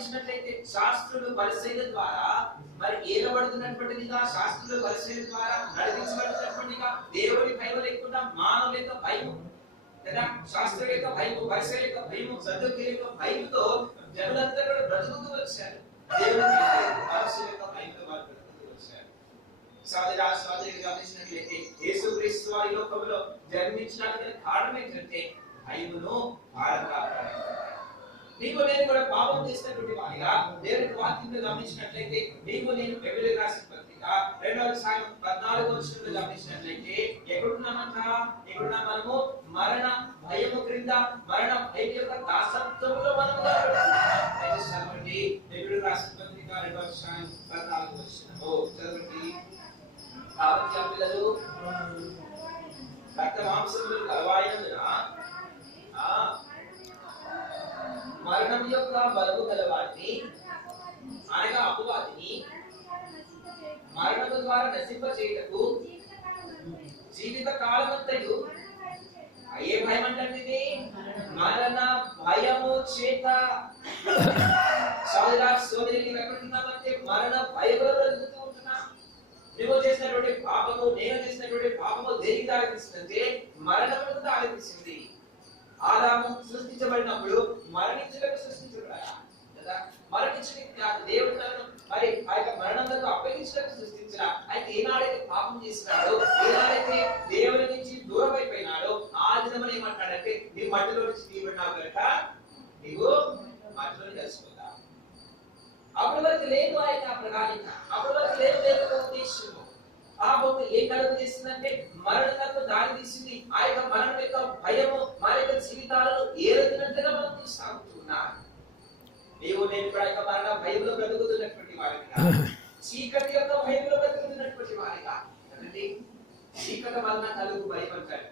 గమనించినట్లయితే శాస్త్రులు పరిశీలన ద్వారా మరి ఏలబడుతున్నటువంటిదిగా, శాస్త్రులు పరిశీలన ద్వారా నడిపించబడుతున్నటువంటిదిగా దేవుని భయం లేకుండా మానవుల యొక్క భయము కదా, శాస్త్రుల యొక్క భయము, పరిశీలన యొక్క భయము, సద్దుకుల యొక్క భయముతో జనులందరూ కూడా బ్రతుకుతూ వచ్చారు. దేవుని పరిశీలన యొక్క భయంతో వారు బ్రతుకుతూ వచ్చారు. సోదరి గమనించినట్లయితే యేసుక్రీస్తు వారి లోకంలో జన్మించడానికి కారణం ఏంటంటే భయమును నీకు నేను కూడా పాపం చేసినటువంటి వాడిగా దేవుని వాక్యంలో గమనించినట్లయితే నీకు నేను బైబిల్ రాసిన పత్రిక 2వ అధ్యాయం 14వ వచనంలో గమనించినట్లయితే ఎక్కడున్నా మనము మరణ భయము క్రింద, మరణ భయం యొక్క దాసత్వంలో మనము చదవండి. బైబిల్ రాసిన పత్రిక 2వ అధ్యాయం 14వ వచనము చదవండి. కాబట్టి పిల్లలు రక్త మాంసములు కలవాయినందున మరణం యొక్క బలము గలవాడిని అనగా అపవాదిని మరణము ద్వారా నశింప చేయుటకు జీవిత కాలమంతయు ఏ భయం అంటే మరణ భయము చేత సోదరి ఎక్కడున్నామంటే మరణ భయంలో బ్రతుకుతూ ఉంటున్నా. నువ్వు చేసినటువంటి పాపము, నేను చేసినటువంటి పాపము దేనికి దారితీస్తుందంటే మరణములకు దారితీసింది. ఆదాము సృష్టించబడినప్పుడు మరణించడానికి సృష్టించబడాలి కదా, మరణించడానికి కాదు. దేవుడు తనను మరి ఆ యొక్క మరణంతో అప్పగించడానికి సృష్టించిన. అయితే ఏనాడైతే పాపం చేసినాడో, ఏనాడైతే దేవుని నుంచి దూరం అయిపోయినాడో ఆ దినమని ఏమంటాడంటే నీ మట్టిలో నుంచి తీయబడినావు కనుక నీవు మట్టిలోని కలిసిపోతావు. అప్పటి వరకు లేదు ఆ యొక్క ప్రణాళిక, అప్పటి వరకు లేదు దేవుని ఉద్దేశము. పాపం ఏ కలుగు చేసిందంటే మరణకు దారి తీసింది. ఆ యొక్క మరణం యొక్క భయము మన యొక్క జీవితాలను ఏరుతున్నట్లుగా మనం సాగుతున్నాం. నీవు నేను కూడా యొక్క మరణ భయంలో బ్రతుకుతున్నటువంటి వారిగా, చీకటి యొక్క భయంలో బ్రతుకుతున్నటువంటి వారిగా కదండి. చీకటి వలన కలుగు భయం అంటాడు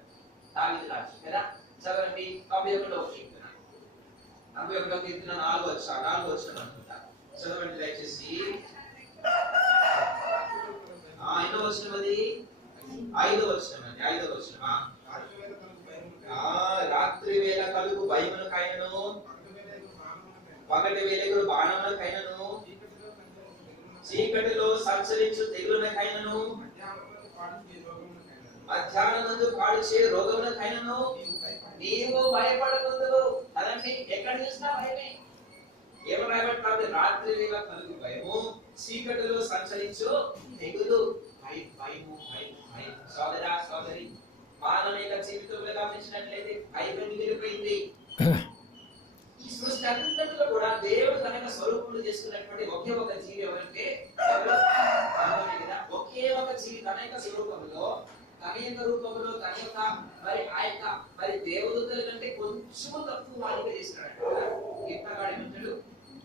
దావీదు రాజు కదా. చదవండి 91వ కీర్తన, 91వ కీర్తన 4వ వచనం అనుకుంటా. చదవండి దయచేసి. ఎన్నో వచనం అది? 5వ వచనం అండి. 5వ వచనమా? రాత్రి వేళ కలుగు భయమునకైనను పగటి వేళకు బాణమునకైనను చీకటిలో సంచరించు తెగులునకైనను మధ్యాహ్నమందు పాడు చే రోగమునకైనను నీవు భయపడకుందువు. అదండి ఎక్కడ చూసినా భయమే. ఏమని భయపడతావు? రాత్రి వేళ కలుగు భయము, చీకటిలో సంచరించు తెగులు. భయము భయము భయం. సోదరా సోదరి, మానవుని యొక్క జీవితంలో గమనించినట్లయితే భయం మిగిలిపోయింది. ఈ సృష్టి అంతటిలో కూడా దేవుడు తన యొక్క స్వరూపుడు చేసుకున్నటువంటి ఒకే ఒక జీవి ఎవరంటే ఒకే ఒక జీవి తన యొక్క స్వరూపంలో, తన యొక్క రూపంలో, తన యొక్క మరి ఆ యొక్క మరి దేవదూతల కంటే కొంచెము తక్కువ వాడిగా చేసినాడు. కీర్తనగాడు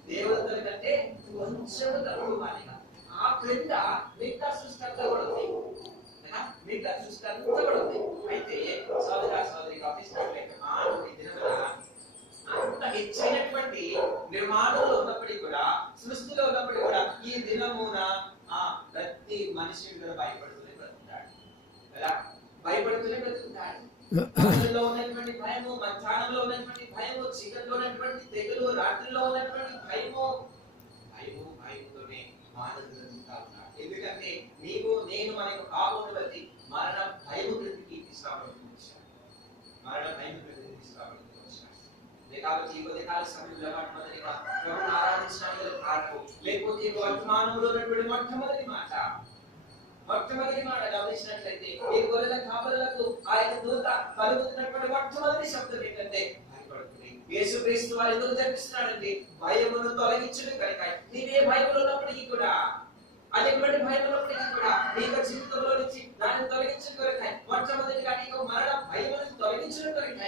దేవదూతల కంటే కొంచెము తక్కువ వాడిగా. ఆ క్రింద మిగతా సృష్టి అంతా కూడా ఉంది. మిగతా సృష్టి అంతా కూడా ఉంది. అయితే సోదరా సోదరి గమనించినట్లయితే మానవుడి దినమున అంత హెచ్చైనటువంటి నిర్మాణంలో ఉన్నప్పటికీ కూడా, సృష్టిలో ఉన్నప్పటికీ కూడా ఈ దినమున ప్రతి మనిషి కూడా భయపడుతూనే బ్రతుకుతాడు కదా, భయపడుతూనే బ్రతుకుతాడు. రాత్రిలో ఉన్నటువంటి భయము, మధ్యాహ్నంలో ఉన్నటువంటి భయము, చీకటిలో ఉన్నటువంటి తెగులు, రాత్రిలో ఉన్నటువంటి భయము, భయముతోనే మానవుడు బ్రతుకుతా ఉన్నాడు. ఎందుకంటే నీవు నేను మన యొక్క పాపమును బట్టి మరణ భయము బ్రతికి తీసుకురాబడుతూ వచ్చాను. మరణ భయం బ్రతికి తీసుకురాబడుతూ వచ్చాను. కాబట్టి ఈ ఉదయకాల సమయంలో మొట్టమొదటిగా ప్రభువును ఆరాధించడానికి కారణం, లేకపోతే వర్తమానంలో ఉన్నటువంటి మొట్టమొదటి మాట గమనించినట్లయితే ఈ గొర్రెల కాపరులకు ఆ యొక్క దూత పలుకుతున్నటువంటి మొట్టమొదటి శబ్దం ఏంటంటే భయపడుతుంది. యేసుక్రీస్తు వారు ఎందుకు జరిపిస్తున్నాడంటే భయమును తొలగించును కనుక. నీవే భయములు ఉన్నప్పటికీ కూడా, అదేటువంటి భయం ఉన్నప్పటికీ కూడా నీకు జీవితంలో నుంచి దాన్ని తొలగించును కనుక, మొట్టమొదటిగా నీకు మరణ భయమును తొలగించును కనుక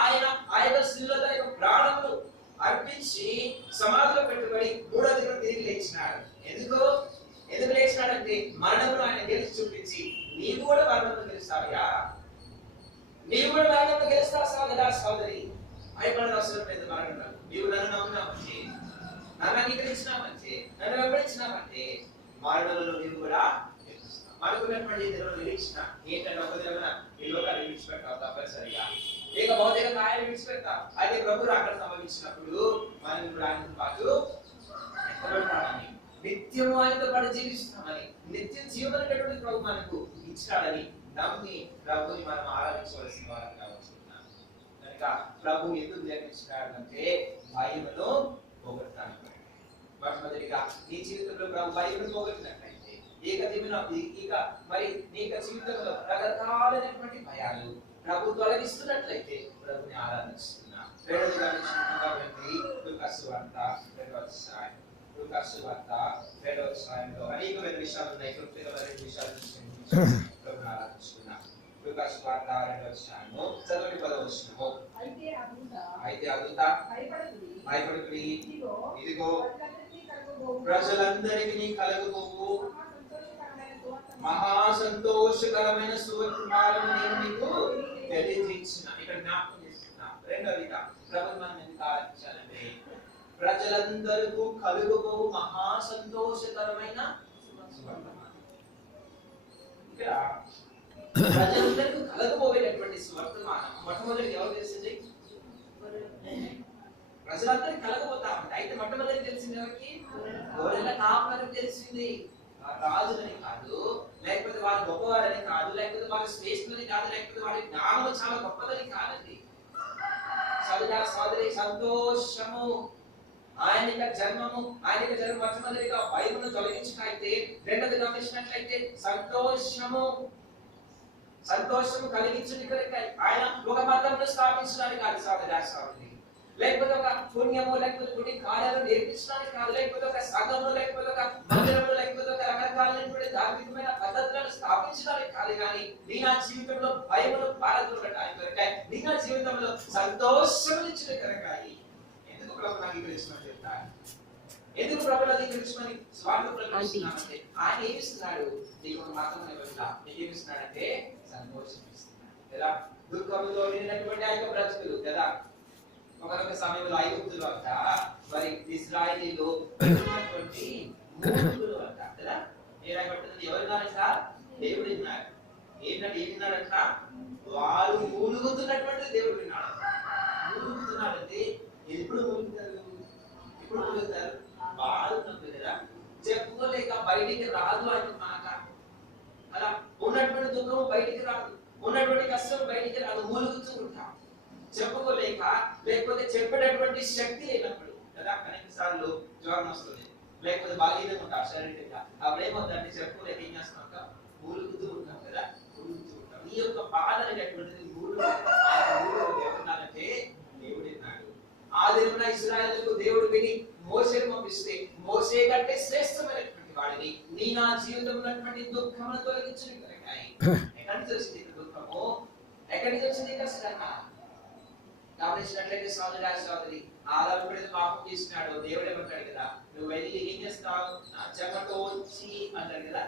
ఆయన ఆ యొక్క శిలువలో యొక్క ప్రాణమును అర్పించి సమాధిలో పెట్టుబడి మూడో దినం తిరిగి లేచినాడు. ఎందుకు లేచినాడంటే మరణమును ఆయన గెలిచి చూపించి నీవు కూడా మరణమును గెలుస్తావయ్యా, నీవు కూడా మరణమును గెలుస్తావు సోదరా సోదరి. భయపడని అవసరం లేదు. మరణం నీవు నన్ను నమ్మినావంటే, నన్ను అంగీకరించినావంటే, నన్ను వెంబడించినావంటే మరణంలో నీవు కూడా మనకున్నటువంటి దినం నిరీక్షణ ఏంటంటే ఒక దినమున ఈ లోకాన్ని విడిచిపెడతావు తప్పనిసరిగా, లేక భౌతిక కార్యాలు విడిచిపెడతావు. అయితే ప్రభు అక్కడ సంభవించినప్పుడు మనం కూడా ఆయనతో పాటు నిలబడతామని, నిత్యము ఆయనతో పాటు జీవిస్తామని, నిత్య జీవనం అనేటువంటి ప్రభు మనకు ఇచ్చాడని నమ్మి ప్రభుని మనం ఆరాధించవలసిన వారంగా ఉంటున్నాం. కనుక ప్రభు ఎందుకు జన్మించినాడంటే భయమును పోగొట్టడానికి. మొట్టమొదటిగా నీ జీవితంలో ప్రభు భయమును పోగొట్టినట్లయితే ఇక మరి నీ జీవితంలో రకరకాలైనటువంటి భయాలు ప్రభు తొలగిస్తున్నట్లయితే ప్రభుని ఆరాధిస్తున్నా. రెండవదిగా లూకాసు వార్త 2వ అధ్యాయం, లూకాసు వార్త 2వ అధ్యాయంలో అనేకమైన విషయాలు ఉన్నాయి. క్లుప్తంగా రెండు విషయాలు ప్రభుని ఆరాధిస్తున్నా. లూకాసు వార్త 2వ అధ్యాయము చదవండి 10వ వచనము. అయితే ఆ దూత భయపడకుడి, ఇదిగో ప్రజలందరికీ కలుగబోవు మహా సంతోషకరమైన సువర్తమానము నేను మీకు తెలియజేస్తున్నా. ఇక్కడ జ్ఞాపకం చేస్తున్నా. రెండవదిగా ప్రభుని మనం ఎందుకు ఆరాధించాలంటే ప్రజలందరికీ కలుగబోవు మహా సంతోషకరమైన సువర్తమానం. ఇక్కడ ప్రజలందరికీ కలుగబోయేటటువంటి సువర్తమానం మొట్టమొదటి ఎవరు తెలిసింది? ప్రజలందరికీ కలగబోతా ఉంది. అయితే మొట్టమొదటి తెలిసింది ఎవరికి? గొర్రెల కాపరికి తెలిసింది. రాజులని కాదు, లేకపోతే వారు గొప్పవారని కాదు, లేకపోతే వారు శ్రేష్ఠులని కాదు, లేకపోతే వారి జ్ఞానం చాలా గొప్పదని కాదండి. సోదరి సంతోషము ఆయన యొక్క జన్మము, ఆయన యొక్క జన్మ మొట్టమొదటిగా భయమును తొలగించినట్లయితే, రెండవది గమనించినట్లయితే సంతోషము కలిగించుట ఆయన ఒక మతమును స్థాపించడానికి కాదు సోదరి, లేకపోతే ఒక పుణ్యము, లేకపోతే కొన్ని కార్యాలు నేర్పించడానికి కాదు, లేకపోతే ఒక సంఘము, లేకపోతే ఒక మందిరము, లేకపోతే ఒక రకరకాలైనటువంటి ధార్మికమైన పద్ధతులను స్థాపించడానికి కాదు, కానీ నీ నా జీవితంలో భయమును పారదోలడానికి కొరకై, నీ నా జీవితంలో సంతోషమునిచ్చిన కొరకై. ఎందుకు ప్రభువుని అంగీకరించమని చెప్తాను? ఎందుకు ప్రభువుని అంగీకరించమని స్వార్థం ప్రకటిస్తున్నామంటే ఆయన ఏమిస్తున్నాడు? నీకు ఒక మతం ఇవ్వట్లా, నీకు ఏమిస్తున్నాడంటే సంతోషం ఇస్తున్నాడు కదా. దుఃఖంతో నిండినటువంటి ఆ యొక్క బ్రతుకులు కదా. ఒకనొక సమయంలో ఐగుప్తులు అంట మరి ఇశ్రాయేలీలు ఉన్నటువంటి మూలుగులు అంట కదా. ఏరాయబడుతుంది ఎవరు కాదంట? దేవుడు విన్నాడు. ఏంటంటే ఏం విన్నాడంట? వారు మూలుగుతున్నటువంటి దేవుడు విన్నాడు. మూలుగుతున్నాడంటే ఎప్పుడు మూలుగుతారు? ఎప్పుడు మూలుగుతారు? బాధున్నప్పుడు కదా, చెప్పుకోలేక బయటికి రాదు ఆయన మాట. అలా ఉన్నటువంటి దుఃఖము బయటికి రాదు, ఉన్నటువంటి కష్టం బయటికి రాదు, మూలుగుతూ ఉంటాం. చెప్పుకోలేక, లేకపోతే చెప్పేటటువంటి శక్తి లేనప్పుడు కదా. అనేక సార్లు జ్వరం వస్తుంది, లేకపోతే బాగా ఉంటాం శారీరకంగా. అప్పుడు ఏమవుతుందంటే చెప్పుకోలేక ఏం చేస్తాం? మూలుగుతూ ఉంటాం కదా, మూలుగుతూ ఉంటాం. ఈ యొక్క బాధ అనేటటువంటిది ఎవరున్నారంటే దేవుడు విన్నాడు. ఆ దినమున ఇశ్రాయేలుకు దేవుడు విని మోషేను పంపిస్తే, మోషే కంటే శ్రేష్టమైనటువంటి వాడిని నీ నా జీవితంలో ఉన్నటువంటి దుఃఖమును తొలగించును కొరకై. ఎక్కడి నుంచి వచ్చింది దుఃఖము? ఎక్కడి నుంచి వచ్చింది కష్టంగా? గమనించినట్లయితే సోదరి ఆదాము కూడా పాపం చేసినాడు. దేవుడు ఏమంటాడు కదా, నువ్వు వెళ్ళి ఏం చేస్తావు? చెమటోడ్చి అంటాడు కదా.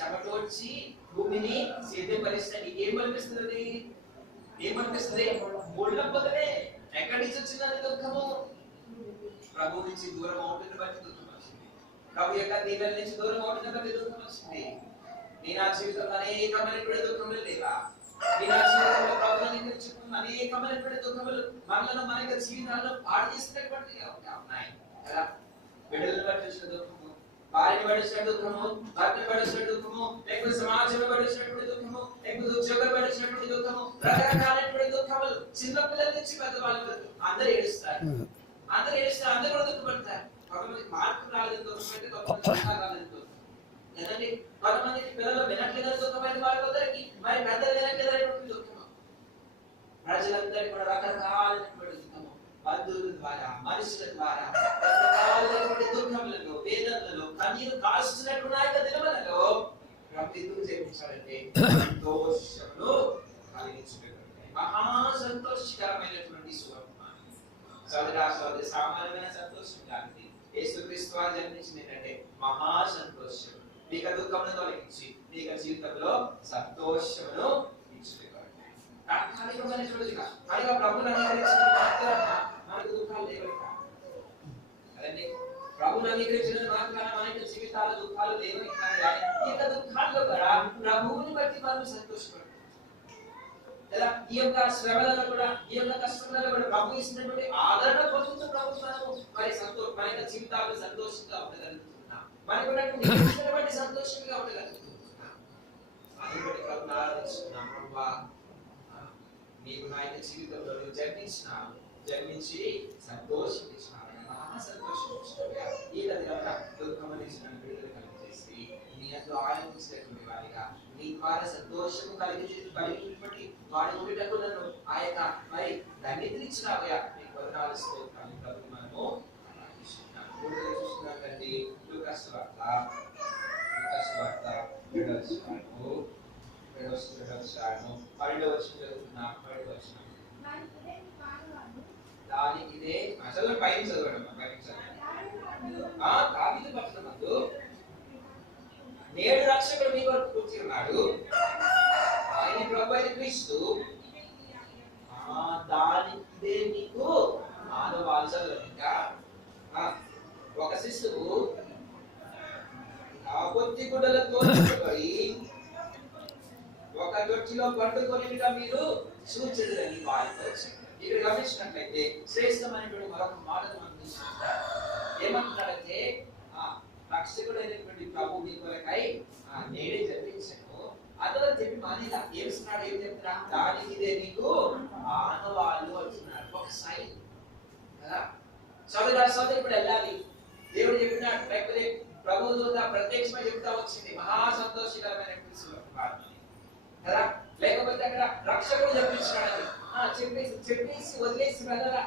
చెమటోడ్చి భూమిని సిద్ధపరిస్తాడు. ఏం అనిపిస్తుంది? ఏమనిపిస్తుంది? ముళ్ళ పొదలే. ఎక్కడి నుంచి వచ్చిందని దుఃఖము? ప్రభు నుంచి దూరం అవుతున్న బట్టి దుఃఖం వచ్చింది. ప్రభు యొక్క దీవెన నుంచి దూరం అవుతున్న బట్టి దుఃఖం వచ్చింది. నీ నా జీవితంలో అనేకమైనటువంటి దుఃఖములు లేవా? అనేకమైనటువంటి దుఃఖములు మనలను మన యొక్క జీవితాల్లో పాడు చేసినటువంటిగా ఉన్నాయి కదా. బిడ్డలను బట్టి వచ్చిన దుఃఖము, భార్యను బట్టి వచ్చిన దుఃఖము, భర్తను బట్టి వచ్చిన దుఃఖము, లేకపోతే సమాజంలో బట్టి వచ్చినటువంటి దుఃఖము, లేకపోతే ఉద్యోగం బట్టి వచ్చినటువంటి దుఃఖము, రకరకాలైనటువంటి దుఃఖములు. చిన్న పిల్లల నుంచి పెద్దవాళ్ళ వరకు అందరూ ఏడుస్తారు. అందరూ కూడా దుఃఖపడతారు. కొంతమంది మార్పు రాలేదు దుఃఖమైతే, కొంతమంది రాలేదు దుఃఖం కదండి. కొంతమందికి పిల్లలు వినట్లేదని దుఃఖమైన వారి కొందరికి మరి పెద్దలు వినట్లేదనేటువంటి దుఃఖము. ప్రజలందరికీ కూడా రకరకాలైనటువంటి దుఃఖము, బంధువుల ద్వారా, మనుషుల ద్వారా రకరకాలైనటువంటి దుఃఖములలో, వేదనలలో, కన్నీరు కాల్చుతున్నటువంటి ఆ యొక్క దినములలో ప్రభు ఎందుకు చేయించాడంటే సంతోషమును కలిగించుటకు. మహా సంతోషకరమైనటువంటి సువర్తమానం. సోదరి సామాన్యమైన సంతోషం కాదు. యేసుక్రీస్తు వారు జన్మించింది ఏంటంటే మహా సంతోషం. నీకు దుఃఖమును తొలగించి నీకు జీవితంలో సంతోషమును ఇచ్చుటకు. తాత్కాలికమైనటువంటిదిగా అనగా ప్రభువుని అంగీకరించిన మాత్రాన మనకు దుఃఖాలు లేవు కదండి. ప్రభువుని అంగీకరించిన మాత్రాన మన యొక్క జీవితాల దుఃఖాలు లేవు. ఈ యొక్క దుఃఖాల్లో కూడా ప్రభువుని బట్టి మనం సంతోషపడతాం కదా ఈ యొక్క శ్రమలలో కూడా ఈ యొక్క కష్టంలో కూడా ప్రభు ఇచ్చినటువంటి ఆదరణ పొందుతూ ప్రభుత్వాలు మరి మన యొక్క జీవితాలు సంతోషంగా ఉండగలుగుతున్నాం. మనకు ఉన్నటువంటి సంతోషంగా ఉండగలుగుతున్నాం. అందుకని ప్రభుని ఆరాధిస్తున్నాం. ప్రభువా నీవు నా యొక్క జీవితంలో జన్మించి సంతోషించినావు, మహా సంతోషించినవా. ఈ విధంగా దుఃఖమనిసిన బిడ్డలు కలిగజేసి నీ యొక్క ఆనందించినటువంటి వారిగా నీ ద్వారా సంతోషము కలిగినటువంటి వాడి బిడ్డకు నన్ను ఆ యొక్క మరి ధన్యతనిచ్చినావయ్యా. నీకు వందనాలు స్తోత్రాలు ప్రభు. మనము చూస్తున్నాం కండి లూకాసు వార్త 7వ అధ్యాయము 12వ వచనం చదువుతున్నాం. 12వ వచనం దానికి ఇదే అసలు పైన చదవడం దావీదు పట్టణమందు నేడు రక్షకుడు మీ కొరకు పుట్టి ఉన్నాడు, ఆయన ప్రభు అయిన క్రీస్తు. దానికి ఇదే మీకు ఆనవాలు చదవగా ఒక శిశువు పొత్తి గుడ్డలతో చుట్టబడి ఒక దొడ్డిలో పండుకొని మీరు చూచెదరని వారితో వచ్చింది. ఇక్కడ గమనించినట్లయితే శ్రేష్టమైనటువంటి మరొక మాటను మనం చూస్తున్నాం. ఏమంటున్నాడంటే రక్షకుడైనటువంటి ప్రభు మీ కొరకై నేడే జన్మించాను అతను చెప్పి మానేలా ఏమిస్తున్నాడు, ఏం చెప్తున్నా, దానికి ఇదే నీకు ఆనవాళ్ళు అంటున్నాడు. ఒక సైన్ కదా. సోదరు ఇప్పుడు వెళ్ళాలి. దేవుడు చెప్పినాడు, లేకపోతే ప్రభు దూత ప్రత్యక్షమై చెప్తా వచ్చింది మహా సంతోషకరమైనటువంటి కదా. లేకపోతే అక్కడ రక్షకుడు చెప్పించాడని చెప్పేసి వదిలేసి వెళ్ళరా.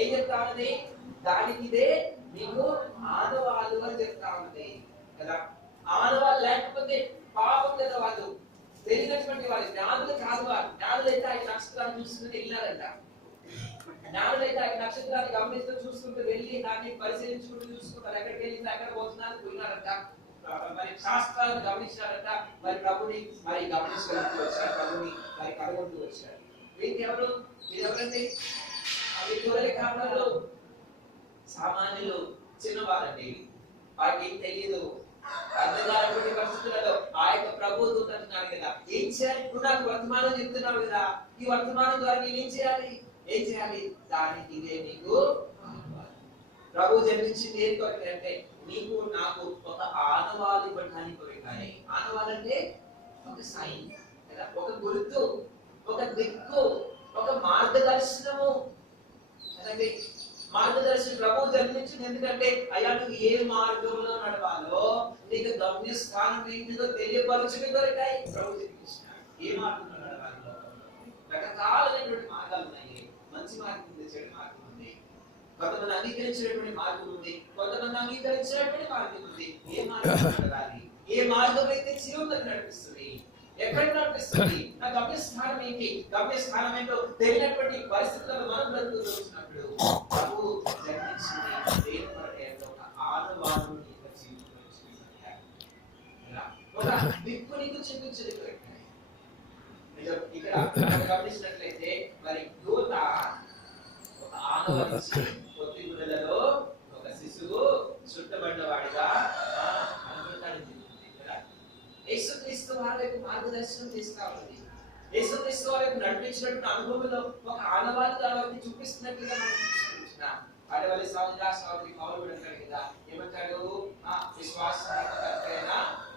ఏం చెప్తా ఉన్నది, దానికి ఇదే నీకు ఆనవాళ్ళు అని చెప్తా ఉన్నది కదా. ఆనవాళ్ళు లేకపోతే పాపం కదా. వాళ్ళు తెలియనటువంటి వాళ్ళు జ్ఞానులు కాదు. వాళ్ళు జ్ఞానులైతే ఆయన నక్షత్రాన్ని చూసుకుంటూ వెళ్ళారంట. జ్ఞానులైతే ఆయన నక్షత్రాన్ని గమనిస్తూ చూసుకుంటూ వెళ్ళి దాన్ని పరిశీలించుకుంటూ చూసుకుంటారు. ఎక్కడికి వెళ్ళింది, ఎక్కడ పోతున్నారు పోయినారంట. మరి శాస్త్రాలను గమనించారంట. మరి ప్రభుని మరి గమనించుకుంటూ వచ్చారు, ప్రభుని మరి కనుగొంటూ వచ్చారు. వీరికి ఎవరు, వీరెవరండి? కారణాలు సామాన్యులు, చిన్నవారండి. వారికి ఏం తెలియదు. అర్థకాలటువంటి పరిస్థితులలో ఆ యొక్క ప్రభు దూత అంటున్నాడు కదా, ఏం చేయాలి? నువ్వు నాకు వర్తమానం చెప్తున్నావు కదా, ఈ వర్తమానం ద్వారా నేనేం చేయాలి? ఏం చేయాలి? దానికి ఇదే నీకు ప్రభు జన్మించింది ఏం కొరకే అంటే నీకు నాకు ఒక ఆనవాళ్ళు ఇవ్వడానికి కొరకాయి. ఆనవాళ్ళంటే ఒక సైన్ కదా, ఒక గుర్తు, ఒక దిక్కు, ఒక మార్గదర్శనము. అలాగే మార్గదర్శనం ప్రభు జన్మించింది ఎందుకంటే అయ్యా నువ్వు ఏ మార్గంలో నడవాలో, నీకు గమ్య స్థానం ఏంటిదో తెలియపరచుని కొరకాయి ప్రభు జన్మించినాడు. ఏ మార్గంలో నడవాలి? రకరకాలైనటువంటి మార్గాలు ఉన్నాయి. మంచి మార్గం ఉంది, చెడు మార్గం ఉంది. కొంతమంది అంగీకరించినటువంటి మార్గం ఉంది, కొంతమంది అంగీకరించినటువంటి మార్గం ఉంది. ఏ మార్గం నడవాలి? ఏ మార్గం అయితే జీవితం నడిపిస్తుంది, ఎక్కడ నడిపిస్తుంది, నా గమ్యస్థానం ఏంటి, గమ్యస్థానం ఏంటో తెలియనటువంటి పరిస్థితులను మనం బ్రతుకుతున్నప్పుడు ప్రభు జన్మించింది దేవుని కొరకు ఒక ఆనవాలు నీకు జీవితంలో ఒక దిక్కు నీకు చూపించదు. ఇక్కడ గమనించినట్లయితే మరి దూత ఒక ఆనవాలు పొత్తి గుడ్డలలో ఒక శిశువు చుట్టబడ్డవాడిగా యేసుక్రీస్తు వారికి మార్గదర్శనం చేస్తా ఉంది. యేసుక్రీస్తు వారికి నడిపించినటువంటి అనుభవంలో ఒక ఆనవాళ్ళు వారికి చూపిస్తున్నట్లుగా మనం చూస్తున్నాం. అడవలి సహోదరి పౌలు అంటాడు కదా, ఏమంటాడు? విశ్వాసమైన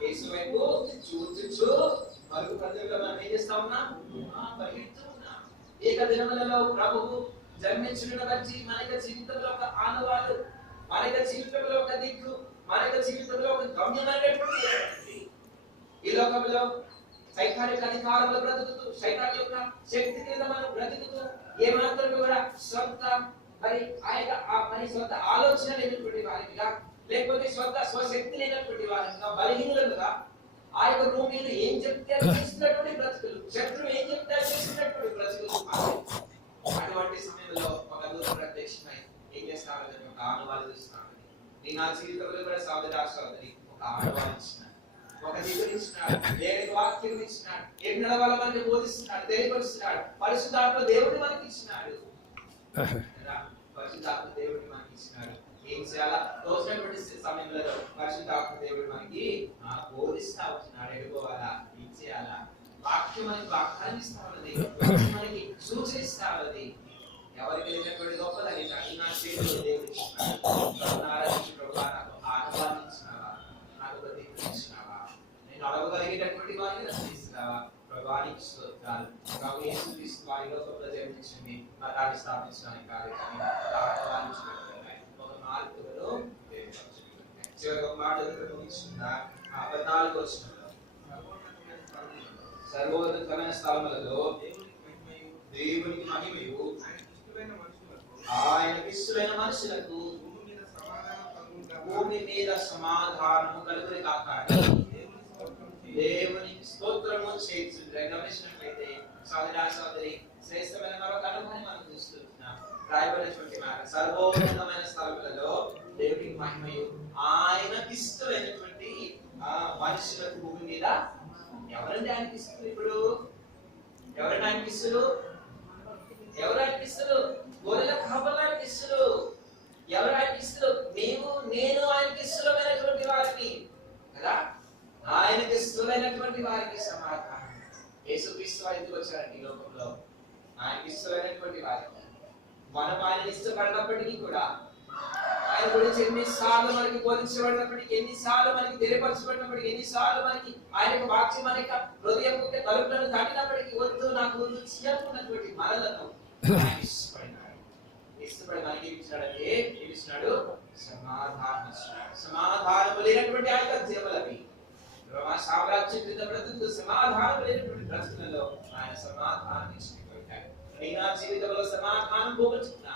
యేసు వైపు చూచుచు మరుగు ప్రజల్లో మనం ఏం చేస్తా ఉన్నాం? పరిగెడుతూ ఉన్నాం. ఏక దినములలో ప్రభువు జన్మించిన బట్టి మన యొక్క జీవితంలో ఒక ఆనవాళ్ళు, మన యొక్క జీవితంలో ఒక దిక్కు, మన యొక్క జీవితంలో ఒక గమ్యమైనటువంటి ఈ లోకంలో సైతానిక అధికారంలో బ్రతుకుతూ, సైతాన్ యొక్క శక్తి కింద మనం బ్రతుకుతూ, ఏ మాత్రం కూడా సొంత మరి సొంత ఆలోచన లేనటువంటి వారిగా, లేకపోతే స్వశక్తి లేనటువంటి వారిగా, బలహీనులుగా ఆ యొక్క భూమిని ఏం చెప్తే చేసినటువంటి బ్రతుకులు, శత్రువు ఏం చెప్తే చేసినటువంటి బ్రతుకులు. అటువంటి సమయంలో ఒక దూత ప్రత్యక్షమై ఏం చేస్తామని ఒక ఆనవాళ్ళు చూస్తున్నామని నేను ఆ జీవితంలో కూడా సోదరి ఒక ఆనవాళ్ళు ఇచ్చినాడు, ఒక దిగులు ఇచ్చినాడు, దేవుని వాక్యం ఇచ్చినాడు, ఏం నడవాలో మనకి బోధిస్తున్నాడు, తెలియపరుస్తున్నాడు. పరిశుద్ధాత్మ దేవుడు మనకి ఇచ్చినాడు, పరిశుద్ధాత్మ దేవుడు మనకి ఇచ్చినాడు. ఏం చేయాలా? తోచినటువంటి సమయంలో పరిశుద్ధాత్మ దేవుడు మనకి బోధిస్తా వచ్చినాడు. ఎడుకోవాలా, ఏం చేయాలా? వాక్యం మనకి వాగ్దానం ఇస్తా ఉన్నది, వాక్యం మనకి సూచిస్తా ఉన్నది. ఎవరికి లేనటువంటి గొప్పదని నా చేతిలో దేవుడు ఇచ్చినాడు. ఆరాధించి ప్రభువా నాకు ఆహ్వానం ఇచ్చినావా, నాకు ప్రతిఫలించినావా, నేను అడగగలిగేటటువంటి వారిని రక్షిస్తున్నావా. ప్రభువానికి స్తోత్రాలు. ప్రభు యేసుక్రీస్తు వారి లోకంలో జన్మించింది మతాన్ని స్థాపించడానికి కాదు, కానీ ఆహ్వానించినట్లుగా ఒక మార్పులను చివరి ఒక మాట ముగిస్తున్నా 14వ వచనంలో సర్వోన్నతమైన స్థలములలో దేవునికి మహిమయు ఆయనకి ఇష్టమైన మనుషులకు భూమి మీద సమాధానము కలుగును కాక దేవునికి స్తోత్రము చేయించుండ్రి. గమనించినట్లయితే సోదరి శ్రేష్టమైన మరొక అనుభవాన్ని మనం చూస్తున్నాం. రాయబడినటువంటి మాట సర్వోన్నతమైన స్థలములలో దేవునికి మహిమయు ఆయనకి ఇష్టమైనటువంటి మనుషులకు భూమి మీద. ఎవరంటే ఆయనకి ఇస్తుంది? ఇప్పుడు ఎవరంటే ఆయనకి ఇస్తులు? ఎవరు ఆయనకి ఇస్తులు? గొర్రెల కాపరులు ఆయనకి ఇస్తులు. ఎవరు ఆయనకి ఇస్తులు? నేను ఆయనకి ఇష్టమైనటువంటి వారిని కదా, ఆయనకి ఇష్టమైనటువంటి వారికి సమాధానం. యేసుక్రీస్తు వారు ఎందుకు వచ్చారండి ఈ లోకంలో? ఆయనకి ఇష్టమైనటువంటి వారికి. మనం ఆయన ఇష్టపడినప్పటికీ కూడా, ఆయన గురించి ఎన్నిసార్లు మనకి బోధించబడినప్పటికీ, ఎన్నిసార్లు మనకి తెలియపరచబడినప్పటికీ, ఎన్నిసార్లు మనకి ఆయన వాక్యం మనకి హృదయం తలుపులను దాటినప్పటికీ వద్దు నాకు చేయకున్నటువంటి మనలను ఆయన ఇష్టపడినాడు. ఇష్టపడి మనకి ఇచ్చినాడంటే ఏమిచ్చినాడు? సమాధానం ఇచ్చినాడు. సమాధానం లేనటువంటి ఆయన జీవలవి సామ్రాజ్య క్రింద బ్రతుకు సమాధానం లేనటువంటి బ్రతుకులలో ఆయన సమాధానం ఇచ్చిపోయాడు. నేను నా జీవితంలో సమాధానం పోగొట్టుకున్నా,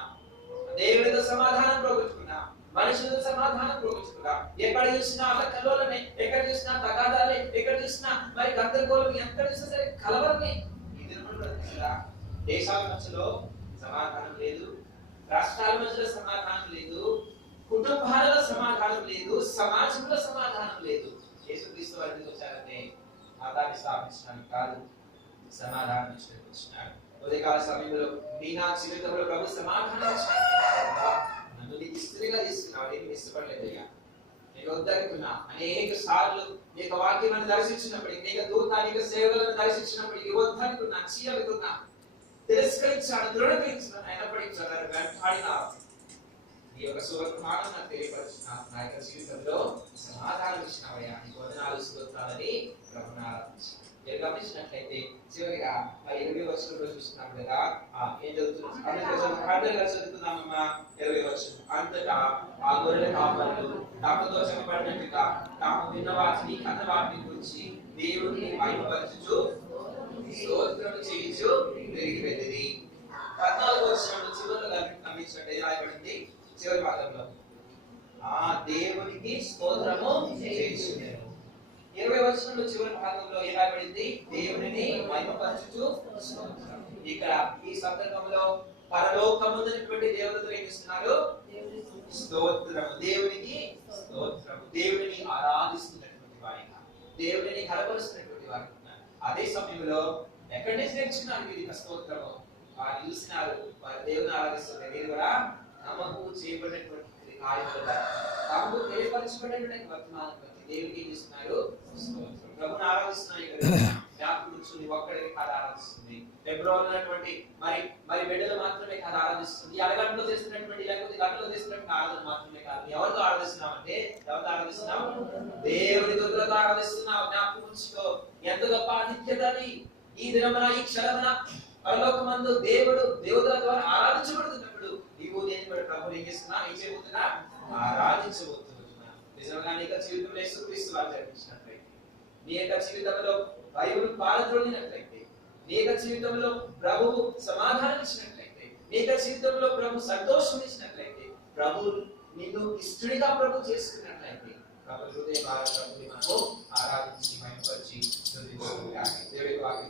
దేవుడితో సమాధానం పోగొట్టుకున్నా, మనుషులతో సమాధానం పోగొట్టుకున్నా. ఎక్కడ చూసినా అల్లకల్లోలనే, ఎక్కడ చూసినా తగాదాలే, ఎక్కడ చూసినా మరి గందరగోళం, ఎక్కడ చూసినా సరే కలవరమే. ఈ దినములు బ్రతుకులా దేశాల మధ్యలో సమాధానం లేదు, రాష్ట్రాల మధ్యలో సమాధానం లేదు, కుటుంబాలలో సమాధానం లేదు, సమాజంలో సమాధానం లేదు. యేసుక్రీస్తు వారు ఎందుకు వచ్చారంటే మతాన్ని స్థాపించడానికి కాదు, సమాధానం ఇచ్చడానికి వచ్చినాడు. ఉదయకాల సమయంలో నా జీవితంలో ప్రభు సమాధానం ఇచ్చినాడు. నన్ను నీకు ఇస్త్రీగా తీసుకున్నావు, నేను ఇష్టపడలేదయ్యా, నేను వద్దనుకున్నా. అనేక సార్లు నీకు వాక్యాన్ని దర్శించినప్పటికీ, నీకు దూత నీకు సేవలను దర్శించినప్పటికీ వద్దనుకున్నా, చీయలుకున్నా, తిరస్కరించాను, దృఢీకరించాను. అయినప్పటికీ చదవరు వెంటాడినా ఈ యొక్క సువర్తమానం నాకు తెలియపరుచున్నా. నా యొక్క జీవితంలో సమాధానం ఇచ్చినావయ్యా, నీకు వందనాలు స్తోత్రాలని ప్రభువుని ఆరాధించాను. గమనించినట్లయితే చివరిగా 20వ వచనంలో చూస్తున్నాం కదా, ఏం చదువుతున్నాం? చదువుతున్నామమ్మా 20వ వచనం. అంతటా ఆ గొర్రెల కాపరులు తాముతో చెప్పబడినట్టుగా తాము విన్న వాటిని కన్న వాటిని గురించి దేవుడిని మహిమపరచుచు స్తోత్రం చేయించు తిరిగి వెళ్ళింది. 14వ వచనంలో చివరిలో గమనించినట్టు రాయబడింది, చివరి భాగంలో దేవునికి స్తోత్రము చేయించునేను. 20వ వచనంలో చివరి భాగంలో ఎలా పడింది? దేవునిని మహిమపరచుచు స్తోత్రం. ఇక్కడ ఈ సందర్భంలో పరలోకమున్నటువంటి దేవతలు ఏం చేస్తున్నారు? స్తోత్రం, దేవునికి స్తోత్రం. దేవునిని ఆరాధిస్తున్నటువంటి వారిగా, దేవునిని కనపరుస్తున్నటువంటి వారు. అదే సమయంలో ఎక్కడి నుంచి నేర్చుకున్నారు వీరి స్తోత్రము? వారు చూసినారు, వారు దేవుని ఆరాధిస్తున్నారు. మీరు కూడా నమ్మకు చేయబడినటువంటి కార్యములు, తమకు తెలియపరచబడినటువంటి వర్తమానం దేవుడికి ఏం చేస్తున్నారు? ప్రభుని ఆరాధిస్తున్నారు. జ్ఞాపకం ఒక్కడే కాదు ఆరాధిస్తుంది, ఎప్పుడో ఉన్నటువంటి మరి బిడ్డలు మాత్రమే కాదు ఆరాధిస్తుంది. అరగంటలో చేస్తున్నటువంటి, లేకపోతే గంటలో చేస్తున్నటువంటి ఆరాధన మాత్రమే కాదు. ఎవరితో ఆరాధిస్తున్నామంటే, ఎవరితో ఆరాధిస్తున్నాం? దేవుడి దొరకతో ఆరాధిస్తున్నావు. జ్ఞాపకం ఎంత గొప్ప ఆతిథ్యతని ఈ దినమున, ఈ క్షణమున పరలోకమందు దేవుడు దేవతల ద్వారా ఆరాధించబడుతున్నప్పుడు నీవు నేను కూడా ప్రభుని ఏం చేస్తున్నా? ఏం చేయబోతున్నా? ఆరాధించబోతున్నా. నిజంగా నీ యొక్క జీవితంలో యేసుక్రీస్తు వారు జరిపించినట్లయితే, నీ యొక్క జీవితంలో బైబిల్ పారద్రోలినట్లయితే, నీ యొక్క జీవితంలో ప్రభువు సమాధానం ఇచ్చినట్లయితే, నీ యొక్క జీవితంలో ప్రభు సంతోషం ఇచ్చినట్లయితే, ప్రభు నిన్ను ఇష్టడిగా ప్రభు చేసుకున్నట్లయితే, ప్రభు హృదయ ప్రభుని మనకు ఆరాధించి మహిమపరిచి దేవుడి వాక్యం